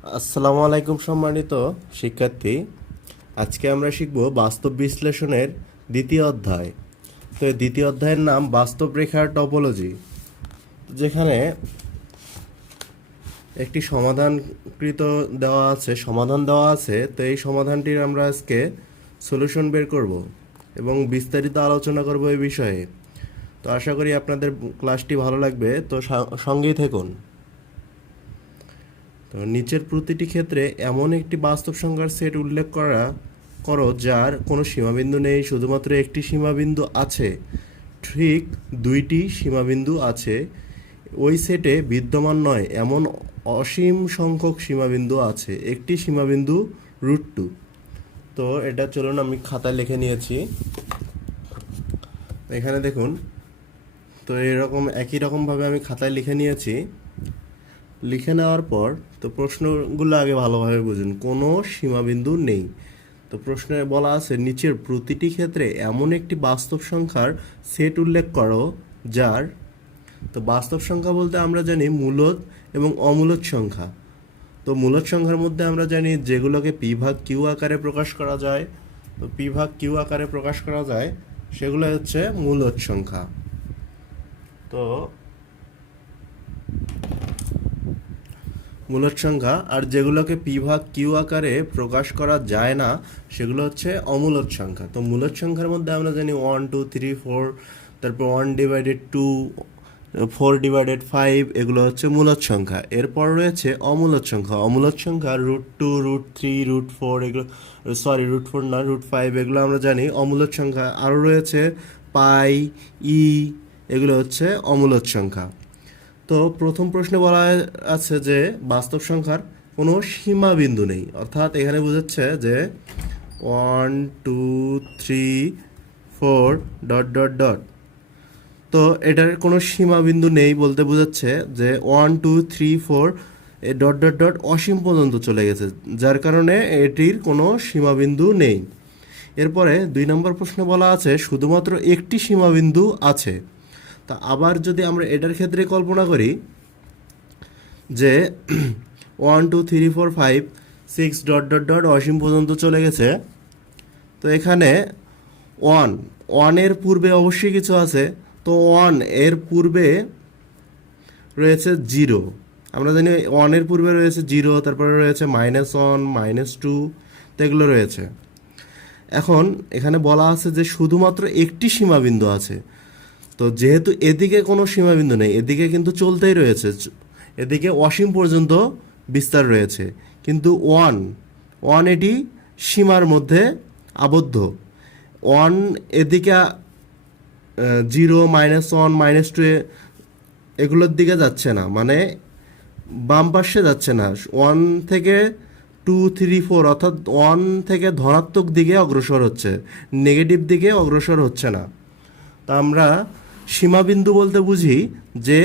আসসালামু আলাইকুম সম্মানিত শিক্ষার্থী। আজকে আমরা শিখব বাস্তব বিশ্লেষণের দ্বিতীয় অধ্যায়। তো এই দ্বিতীয় অধ্যায়ের নাম বাস্তব রেখার টপোলজি, যেখানে একটি সমাধান দেওয়া আছে। তো এই সমাধানটির আমরা আজকে সলিউশন বের করব এবং বিস্তারিত আলোচনা করব এই বিষয়ে। তো আশা করি আপনাদের ক্লাসটি ভালো লাগবে, তো সঙ্গেই থাকুন। তো নিচের প্রতিটি ক্ষেত্রে এমন একটি বাস্তব সংখ্যার সেট উল্লেখ করো যার কোনো সীমাবিন্দু নেই, শুধুমাত্র একটি সীমাবিন্দু আছে। ঠিক দুইটি সীমাবিন্দু আছে। ওই সেটে বিদ্যমান নয় এমন অসীম সংখ্যক সীমাবিন্দু আছে। একটি সীমাবিন্দু √2। তো এটা চলুন আমি খাতায় লিখে নিয়েছি। এখানে দেখুন, তো এরকম একই রকমভাবে আমি খাতায় লিখে নিয়েছি। লিখে নেওয়ার পর তো প্রশ্নগুলো আগে ভালোভাবে বুঝুন। কোনো সীমাবিন্দু নেই। তো প্রশ্নে বলা আছে নিচের প্রতিটি ক্ষেত্রে এমন একটি বাস্তব সংখ্যার সেট উল্লেখ করো যার, তো বাস্তব সংখ্যা বলতে আমরা জানি মূলদ এবং অমূলদ সংখ্যা। তো মূলদ সংখ্যার মধ্যে আমরা জানি যেগুলোকে p/q আকারে প্রকাশ করা যায়, তো p/q আকারে প্রকাশ করা যায় সেগুলো হচ্ছে মূলদ সংখ্যা। তো মূলদ সংখ্যা, আর যেগুলোকে p/q আকারে প্রকাশ করা যায় না সেগুলো হচ্ছে অমূলদ সংখ্যা। তো মূলদ সংখ্যার মধ্যে আমরা জানি 1 2 3 4, তারপর 1/2, 4/5, এগুলো হচ্ছে মূলদ সংখ্যা। এরপর রয়েছে অমূলদ সংখ্যা। অমূলদ সংখ্যা √2, √3, √4, এগুলো √4 না, √5, এগুলো আমরা জানি অমূলদ সংখ্যা। আরও রয়েছে পাই, এগুলো হচ্ছে অমূলদ সংখ্যা। তো প্রথম প্রশ্নে বলা আছে যে বাস্তব সংখ্যার কোনো সীমাবিন্দু নেই, অর্থাৎ এখানে বোঝাচ্ছে যে 1 2 3 4 ... তো এটার কোনো সীমাবিন্দু নেই বলতে বোঝাচ্ছে যে 1 2 3 4 এ ... অসীম পর্যন্ত চলে গেছে, যার কারণে এটির কোনো সীমাবিন্দু নেই। এরপরে 2 নম্বর প্রশ্নে বলা আছে শুধুমাত্র একটি সীমাবিন্দু আছে। তা আবার যদি আমরা এটার ক্ষেত্রে কল্পনা করি যে 1 2 3 4 5 6 ... অসীম পর্যন্ত চলে গেছে, তো এখানে 1 এর পূর্বে অবশ্যই কিছু আছে। তো 1 এর পূর্বে রয়েছে 0। আমরা জানি 1 এর পূর্বে রয়েছে 0, তারপরে রয়েছে -1, -2, তো এগুলো রয়েছে। এখন এখানে বলা আছে যে শুধুমাত্র একটি সীমাবিন্দু আছে। তো যেহেতু এদিকে কোনো সীমাবিন্দু নেই, এদিকে কিন্তু চলতেই রয়েছে, এদিকে অসীম পর্যন্ত বিস্তার রয়েছে, কিন্তু 1 এটি সীমার মধ্যে আবদ্ধ। 1 এদিকে 0, -1, -2 এগুলোর দিকে যাচ্ছে না, মানে বাম পাশে যাচ্ছে না। 1 থেকে 2 3 4 অর্থাৎ 1 থেকে ধনাত্মক দিকে অগ্রসর হচ্ছে, নেগেটিভ দিকে অগ্রসর হচ্ছে না। তা আমরা সীমাবিন্দু বলতে বুঝি যে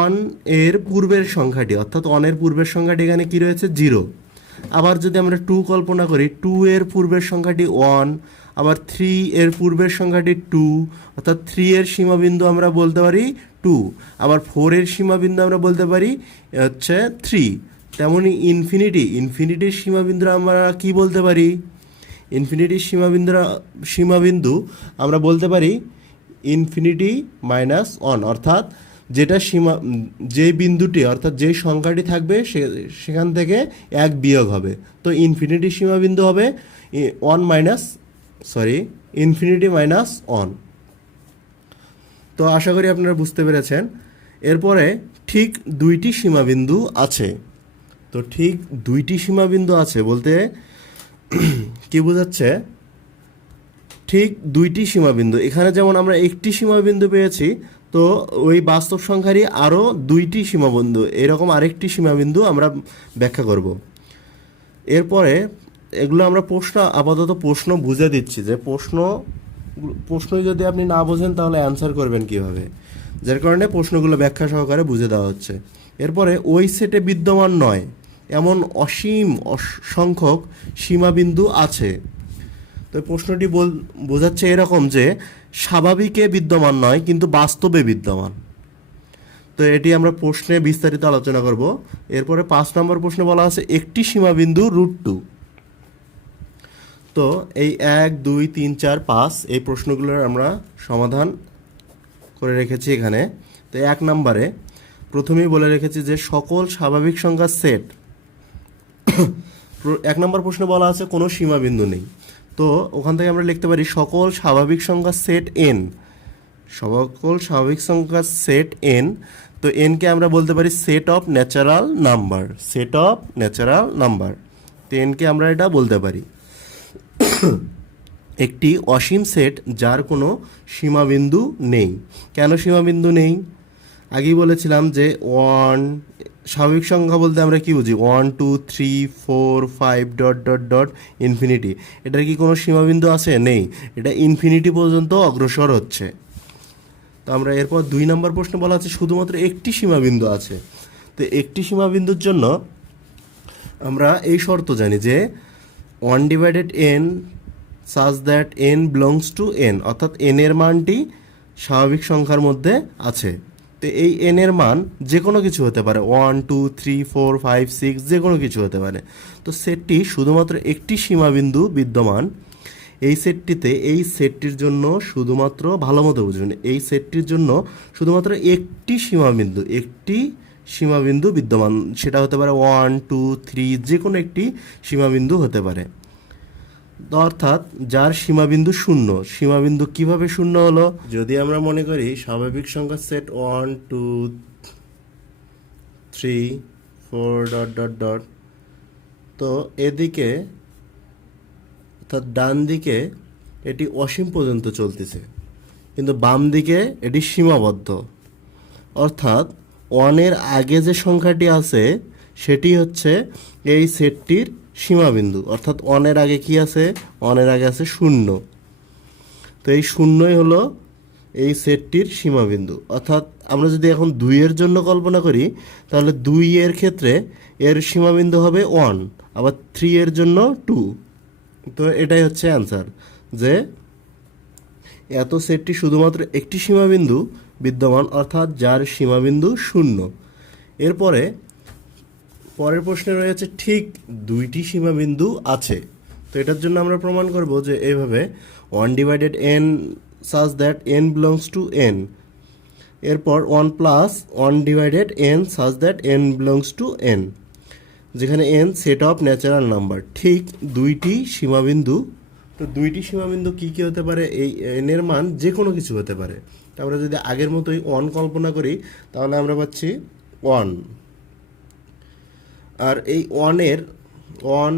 1 এর পূর্বের সংখ্যাটি, অর্থাৎ 1 এর পূর্বের সংখ্যাটি এখানে কি রয়েছে 0। আবার যদি আমরা 2 কল্পনা করি, 2 এর পূর্বের সংখ্যাটি 1, আবার 3 এর পূর্বের সংখ্যাটি 2, অর্থাৎ 3 এর সীমাবিন্দু আমরা বলতে পারি 2, আবার 4 এর সীমাবিন্দু আমরা বলতে পারি হচ্ছে 3। তেমনি ইনফিনিটির সীমাবিন্দু আমরা কি বলতে পারি? ইনফিনিটির সীমাবিন্দু আমরা বলতে পারি ইনফিনিটি -1, অর্থাৎ যে বিন্দুটি, অর্থাৎ যে সংখ্যাটি থাকবে সেখান থেকে 1 বিয়োগ হবে। তো ইনফিনিটির সীমাবিন্দু হবে ইনফিনিটি -1। তো আশা করি আপনারা বুঝতে পেরেছেন। এরপরে ঠিক দুইটি সীমাবিন্দু আছে। তো ঠিক দুইটি সীমাবিন্দু আছে বলতে কি বোঝাচ্ছে? ঠিক দুইটি সীমাবিন্দু, এখানে যেমন আমরা একটি সীমাবিন্দু পেয়েছি, তো ওই বাস্তব সংখ্যারই আরও দুইটি সীমাবিন্দু, এরকম আরেকটি সীমাবিন্দু আমরা ব্যাখ্যা করব। এরপরে এগুলো আমরা আপাতত প্রশ্ন বুঝে দিচ্ছি, যে প্রশ্নই যদি আপনি না বোঝেন তাহলে অ্যান্সার করবেন কিভাবে, যার কারণে প্রশ্নগুলো ব্যাখ্যা সহকারে বুঝে দেওয়া হচ্ছে। এরপরে ওই সেটে বিদ্যমান নয় এমন অসীম সংখ্যক সীমাবিন্দু আছে। তো প্রশ্নটি বোঝাচ্ছে এরকম যে স্বাভাবিকে বিদ্যমান নয় কিন্তু বাস্তবে বিদ্যমান। তো এটি আমরা প্রশ্নে বিস্তারিত আলোচনা করব। এরপরে 5 নম্বর প্রশ্নে বলা আছে একটি সীমাবিন্দু √2। তো এই 1 2 3 4 5 এই প্রশ্নগুলোর আমরা সমাধান করে রেখেছি এখানে। তো 1 নম্বরে প্রথমেই বলে রেখেছি যে সকল স্বাভাবিক সংখ্যার সেট। 1 নম্বর প্রশ্নে বলা আছে কোনো সীমাবিন্দু নেই। তো ওখান থেকে আমরা লিখতে পারি সকল স্বাভাবিক সংখ্যার সেট n। সকল স্বাভাবিক সংখ্যার সেট n। তো nকে আমরা বলতে পারি set of natural number. Set of natural number, তো nকে আমরা এটা বলতে পারি। একটি অসীম সেট যার কোনো সীমাবিন্দু নেই। কেন সীমাবিন্দু নেই? আগেই বলেছিলাম যে স্বাভাবিক সংখ্যা বলতে আমরা কি বুঝি? 1 2 3 4 5 ডট ডট ডট ইনফিনিটি। এটার কি কোনো সীমাবিন্দু আছে? নেই, এটা ইনফিনিটি পর্যন্ত অগ্রসর হচ্ছে। তো আমরা এরপর 2 নম্বর প্রশ্ন বলা আছে শুধুমাত্র একটি সীমাবিন্দু আছে। তো একটি সীমাবিন্দুর জন্য আমরা এই শর্ত জানি যে 1/n such that n belongs to n, অর্থাৎ n এর মানটি স্বাভাবিক সংখ্যার মধ্যে আছে। তো এই n এর মান যে কোনো কিছু হতে পারে, 1 2 3 4 5 6 যে কোনো কিছু হতে পারে। তো সেটটি শুধুমাত্র একটি সীমাবিন্দু বিদ্যমান। এই সেটটির জন্য শুধুমাত্র, ভালো মতো বুঝবেন, এই সেটটির জন্য শুধুমাত্র একটি সীমাবিন্দু বিদ্যমান। সেটা হতে পারে 1 2 3 যে কোনো একটি সীমাবিন্দু হতে পারে। অর্থাৎ যার সীমাবিন্দু শূন্য। সীমাবিন্দু কিভাবে শূন্য হলো? যদি আমরা মনে করি স্বাভাবিক সংখ্যার সেট 1 2 3 4 ডট ডট ডট, তো এদিকে অর্থাৎ ডান দিকে এটি অসীম পর্যন্ত চলতেছে, কিন্তু বাম দিকে এটি সীমাবদ্ধ। অর্থাৎ 1 এর আগে যে সংখ্যাটি আছে সেটি হচ্ছে এই সেটটির সীমাবিন্দু। অর্থাৎ 1 এর আগে কি আছে? 1 এর আগে আছে 0। তো এই 0ই হলো এই সেটটির সীমাবিন্দু। অর্থাৎ আমরা যদি এখন 2 এর জন্য কল্পনা করি, তাহলে 2 এর ক্ষেত্রে এর সীমাবিন্দু হবে 1, আবার 3 এর জন্য 2। তো এটাই হচ্ছে অ্যান্সার, যে এত সেটটি শুধুমাত্র একটি সীমাবিন্দু বিদ্যমান, অর্থাৎ যার সীমাবিন্দু 0। পরের প্রশ্নে রয়েছে ঠিক 2টি সীমাবিন্দু আছে। তো এটার জন্য আমরা প্রমাণ করব যে এইভাবে 1/n such that n belongs to n, এরপর 1 + 1/n such that n belongs to n, যেখানে n set of natural number. ঠিক 2টি সীমাবিন্দু। তো 2টি সীমাবিন্দু কি কি হতে পারে? এই n এর মান যে কোনো কিছু হতে পারে। আমরা যদি আগের মতোই 1 কল্পনা করি, তাহলে আমরা পাচ্ছি 1। আর এই 1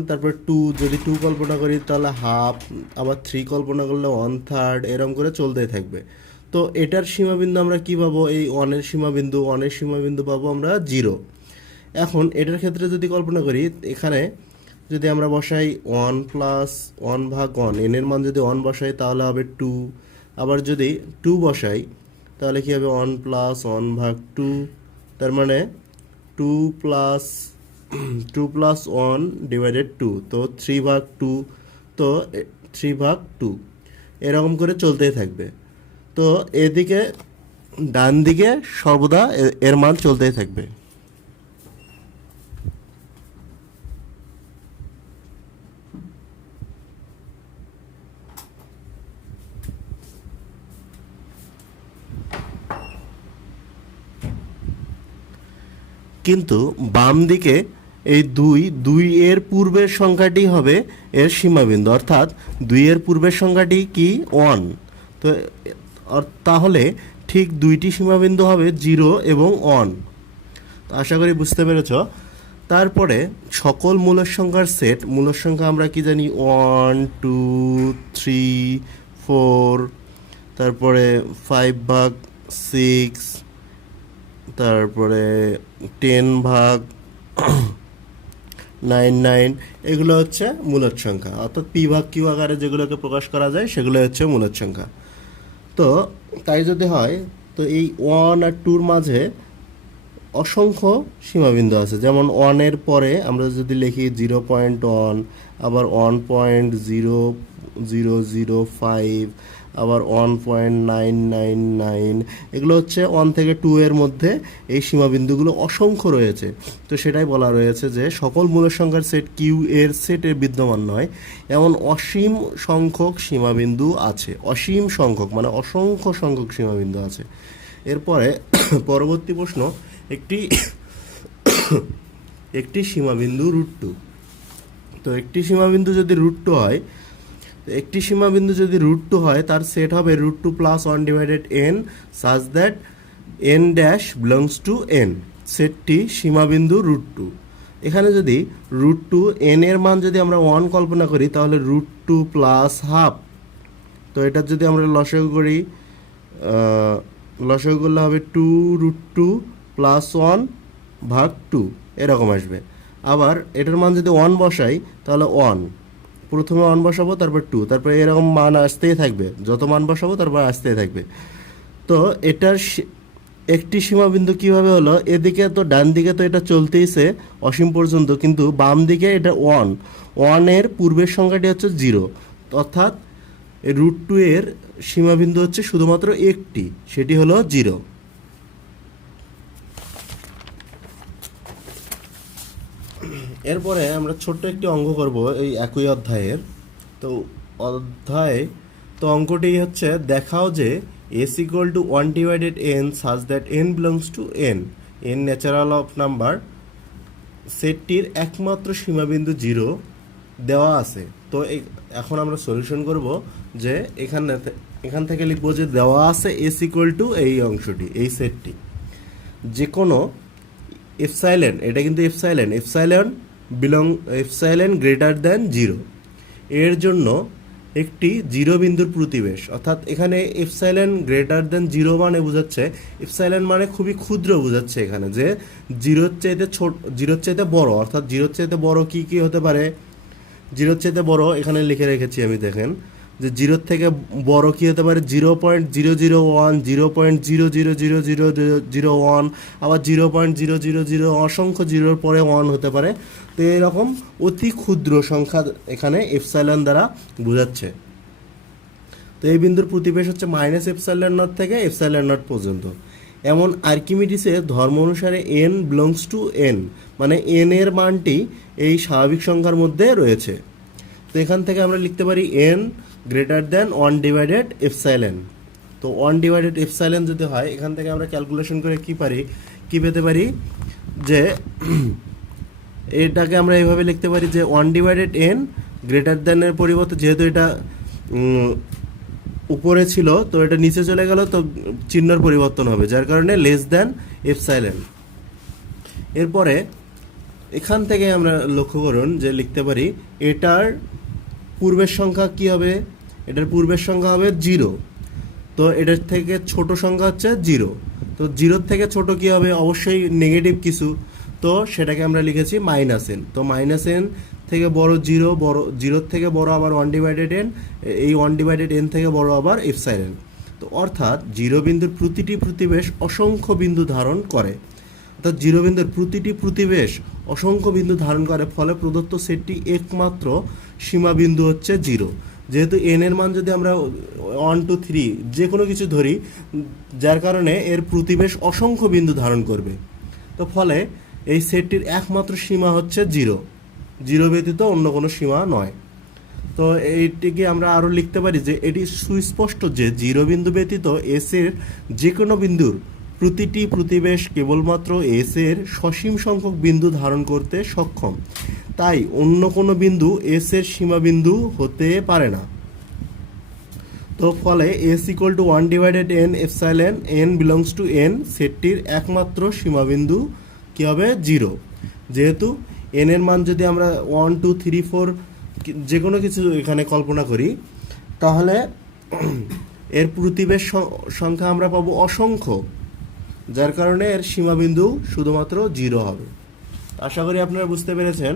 তারপর 2, যদি 2 কল্পনা করি তাহলে হাফ, আবার 3 কল্পনা করলে 1/3, এরকম করে চলতেই থাকবে। তো এটার সীমাবিন্দু আমরা কি পাবো? এই 1 এর সীমাবিন্দু পাবো আমরা 0। এখন এটার ক্ষেত্রে যদি কল্পনা করি, এখানে যদি আমরা বসাই 1 + 1/1, n এর মান যদি 1 বসাই তাহলে হবে 2। আবার যদি 2 বসাই তাহলে কি হবে? 1 + 1/2, তার মানে 2 + 1/2, তো 3/2, তো 3/2 এরকম করে চলতেই থাকবে। তো এদিকে ডান দিকে সর্বদা এর মান চলতেই থাকবে। কিন্তু বাম দিকে এই 2 এর পূর্বের সংখ্যাটি হবে এর সীমাবিন্দু। অর্থাৎ 2 এর পূর্বের সংখ্যাটি কি? 1। তো তাহলে ঠিক 2টি সীমাবিন্দু হবে 0 এবং 1। তো আশা করি বুঝতে পেরেছ। তারপরে সকল মূলের সংখ্যার সেট। মূলের সংখ্যা আমরা কি জানি? 1 2 3 4, তারপরে 5/6, তারপরে 10/9, এগুলো হচ্ছে মূলের সংখ্যা। অর্থাৎ p/q আকারে যেগুলোকে প্রকাশ করা যায় সেগুলো হচ্ছে মূলের সংখ্যা। তো তাই যদি হয়, তো এই 1 আর 2-র মাঝে অসংখ্য সীমাবিন্দু আছে। যেমন 1 এর পরে আমরা যদি লিখি 0.1, আবার 1.0005, আবার 1.999, এগুলো হচ্ছে 1 থেকে 2 এর মধ্যে এই সীমাবিন্দুগুলো অসংখ্য রয়েছে। তো সেটাই বলা রয়েছে যে সকল মূলের সংখ্যার সেট কিউ এর সেটে বিদ্যমান নয়, এমন অসীম সংখ্যক সীমাবিন্দু আছে। অসীম সংখ্যক মানে অসংখ্য সংখ্যক সীমাবিন্দু আছে। এরপরে পরবর্তী প্রশ্ন, একটি সীমাবিন্দু √2। তো একটি সীমাবিন্দু যদি √2 হয়, তার সেট হবে √2 plus 1 divided n such that n dash belongs to n। সেটটি সীমাবিন্দু √2। এখানে যদি √2 n এর মান যদি আমরা 1 কল্পনা করি তাহলে √2 প্লাস হাফ। তো এটার যদি আমরা লসাগু করি, লসাগু করলে হবে 2√2 প্লাস 1 ভাগ 2, এরকম আসবে। আবার এটার মান যদি 1 বসাই তাহলে 1, প্রথমে 1 বসাবো, তারপর 2, তারপর এরকম মান আসতেই থাকবে, যত মান বসাবো তারপর আসতেই থাকবে। তো এটার একটি সীমাবিন্দু কিভাবে হলো, এদিকে তো ডান দিকে তো এটা চলতেইছে অসীম পর্যন্ত, কিন্তু বাম দিকে এটা 1 এর পূর্বের সংখ্যাটি হচ্ছে 0, অর্থাৎ √2 এর সীমাবিন্দু হচ্ছে শুধুমাত্র একটি, সেটি হলো 0। এরপরে আমরা ছোট্ট একটি অঙ্ক করব এই একই অধ্যায়ের। তো অঙ্কটি হচ্ছে, দেখাও যে s equal to 1 divided n such that n belongs to n natural of number সেটটির একমাত্র সীমাবিন্দু 0 দেওয়া আছে। তো এখন আমরা সলিউশন করব যে এখান থেকে লিখবো যে দেওয়া আছে s equal to এই অংশটি, এই সেটটি যে কোনো এপসাইলন, এটা কিন্তু এপসাইলন গ্রেটার দ্যান 0 এর জন্য একটি 0 বিন্দুর প্রতিবেশ। অর্থাৎ এখানে এপসাইলন গ্রেটার দ্যান 0 মানে বোঝাচ্ছে, এপসাইলন মানে খুবই ক্ষুদ্র বোঝাচ্ছে এখানে, যে 0-র চাইতে বড়। অর্থাৎ 0-র চাইতে বড় কি কি হতে পারে, 0-র চাইতে বড় এখানে লিখে রেখেছি আমি, দেখেন যে 0-র থেকে বড় কি হতে পারে, 0.001, 0.0000001, আবার 0.000, অসংখ্য 0-র পরে 1 হতে পারে। তো এরকম অতি ক্ষুদ্র সংখ্যা এখানে এপসাইলন দ্বারা বোঝাচ্ছে। তো এই বিন্দুর প্রতিবেশ হচ্ছে -ε0 থেকে ε0 পর্যন্ত। এমন আর্কিমিডিসের ধর্ম অনুসারে n বিলংস টু n, মানে n এর মানটি এই স্বাভাবিক সংখ্যার মধ্যে রয়েছে। তো এখান থেকে আমরা লিখতে পারি n greater than 1 divided epsilon. তো 1 ডিভাইডেড এপসাইলন যদি হয়, এখান থেকে আমরা ক্যালকুলেশন করে কি পেতে পারি, যে এটাকে আমরা এইভাবে লিখতে পারি যে 1 ডিভাইডেড n গ্রেটার দ্যানের পরিবর্তে, যেহেতু এটা উপরে ছিল তো এটা নিচে চলে গেল, তো চিহ্নর পরিবর্তন হবে, যার কারণে লেস দ্যান এপসাইলন। এরপরে এখান থেকে আমরা লক্ষ্য করুন যে লিখতে পারি এটার পূর্বের সংখ্যা কি হবে, এটার পূর্বের সংখ্যা হবে 0। তো এটার থেকে ছোট সংখ্যা হচ্ছে 0। তো 0-র থেকে ছোট কি হবে, অবশ্যই নেগেটিভ কিছু, তো সেটাকে আমরা লিখেছি -n। তো -n থেকে বড় 0, বড় 0-র থেকে বড় আবার 1 ডিভাইডেড n, এই 1 ডিভাইডেড n থেকে বড় আবার এপসাইলন। তো অর্থাৎ 0 বিন্দুর প্রতিটি প্রতিবেশ অসংখ্য বিন্দু ধারণ করে। অর্থাৎ 0 বিন্দুর প্রতিটি প্রতিবেশ অসংখ্য বিন্দু ধারণ করে, ফলে প্রদত্ত সেটটি একমাত্র সীমাবিন্দু হচ্ছে 0। যেহেতু n এর মান যদি আমরা 1 2 3 যে কোনো কিছু ধরি, যার কারণে এর প্রতিবেশ অসংখ্য বিন্দু ধারণ করবে। তো ফলে এই সেটটির একমাত্র সীমা হচ্ছে 0 ব্যতীত অন্য কোনো সীমা নয়। তো এইটিকে আমরা আরও লিখতে পারি যে এটি সুস্পষ্ট যে 0 বিন্দু ব্যতীত এস এর যে কোনো বিন্দুর প্রতিটি প্রতিবেশ কেবলমাত্র এস এর সসীম সংখ্যক বিন্দু ধারণ করতে সক্ষম, তাই অন্য কোনো বিন্দু এস এর সীমাবিন্দু হতে পারে না। তো ফলে s equal to 1 divided n epsilon n belongs to n সেটটির একমাত্র সীমাবিন্দু কি হবে, 0। যেহেতু n এর মান যদি আমরা 1 2 3 4 যে কোনো কিছু এখানে কল্পনা করি, তাহলে এর প্রতিবেশ সংখ্যা আমরা পাবো অসংখ্য, যার কারণে এর সীমাবিন্দু শুধুমাত্র 0 হবে। আশা করি আপনারা বুঝতে পেরেছেন।